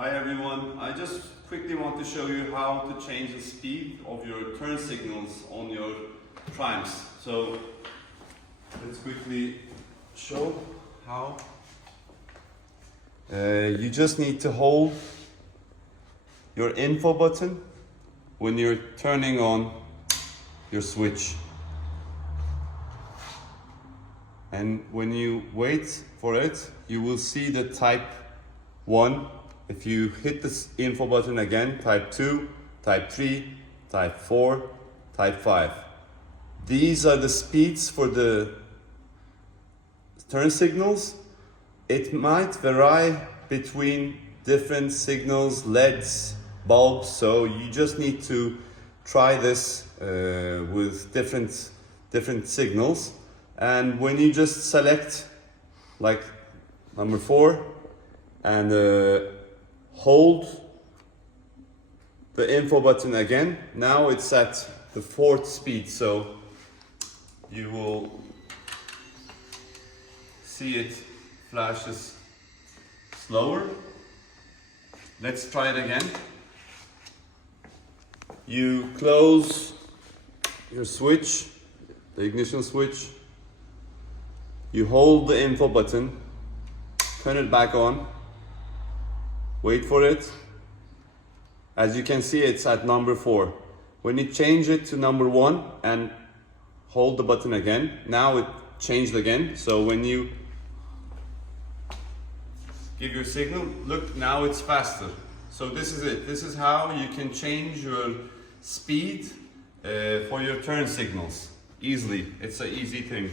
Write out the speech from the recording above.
Hi everyone, I just quickly want to show you how to change the speed of your turn signals on your Triumphs. So let's quickly show how. You just need to hold your info button when you're turning on your switch. And when you wait for it, you will see the type 1. If you hit this info button again, type 2, type 3, type 4, type 5. These are the speeds for the turn signals. It might vary between different signals, LEDs, bulbs, so you just need to try this with different signals. And when you just select like number 4 and hold the info button again, now it's at the 4th speed, so you will see it flashes slower. Let's try it again. You close your switch, the ignition switch. You hold the info button, turn it back on, wait for it. As you can see, it's at number 4. When you change it to number 1 and hold the button again, now it changed again. So when you give your signal, look, now it's faster. So this is it. This is how you can change your speed for your turn signals easily. It's an easy thing.